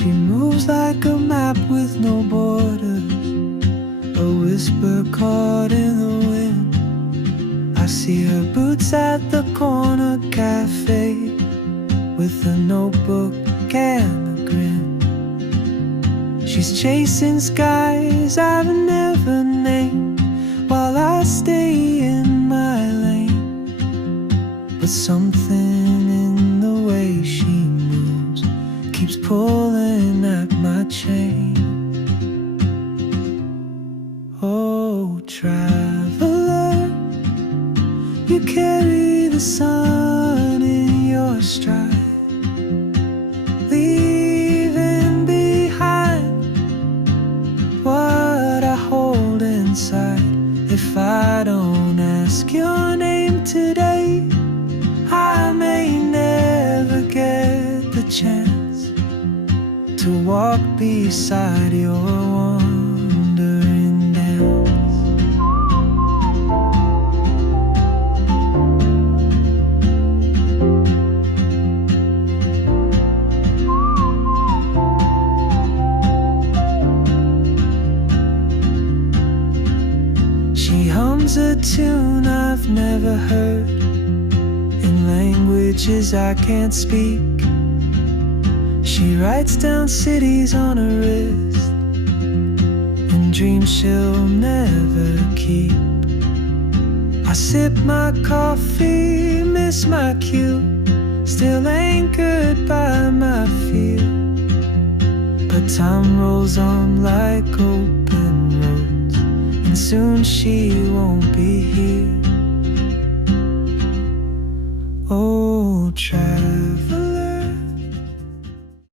She moves like a map with no borders, a whisper caught in the wind. I see her boots at the corner cafe, with a notebook and a grin. She's chasing skies I've never named, while I stay in my lane. But something in the way she moves keeps pulling at my chain. Oh, traveler, you carry the sun in your stride, leaving behind what I hold inside. If I don't ask your name today, I may never get the chance to walk beside your wandering dance. She hums a tune I've never heard, in languages I can't speak. She writes down cities on her wrist, and dreams she'll never keep. I sip my coffee, miss my cue, still anchored by my fear. But time rolls on like open roads, and soon she won't be here. Oh, traveler,